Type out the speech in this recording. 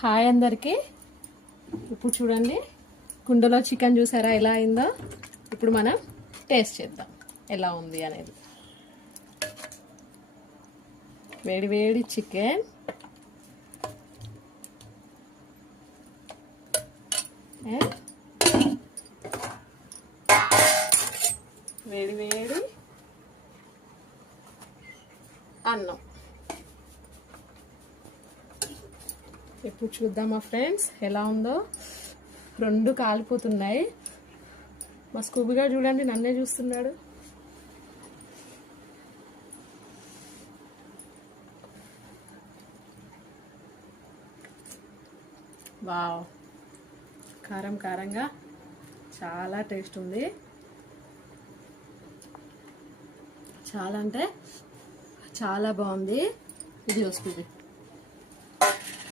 Hi అందరికి. ఇప్పుడు చూడండి, కుండలో చికెన్ చూసారా ఎలా అయిందో. ఇప్పుడు మనం టేస్ట్ చేద్దాం ఎలా ఉంది అనేది. వేడి వేడి చికెన్, వేడి వేడి అన్నం. ఇప్పుడు చూద్దామా ఫ్రెండ్స్ ఎలా ఉందో. రెండు కాలిపోతున్నాయి. మా స్కూబీగా చూడండి, నన్నే చూస్తున్నాడు. వావ్, కారం కారంగా చాలా టేస్ట్ ఉంది. చాలా అంటే చాలా బాగుంది. ఇది స్కూబీ.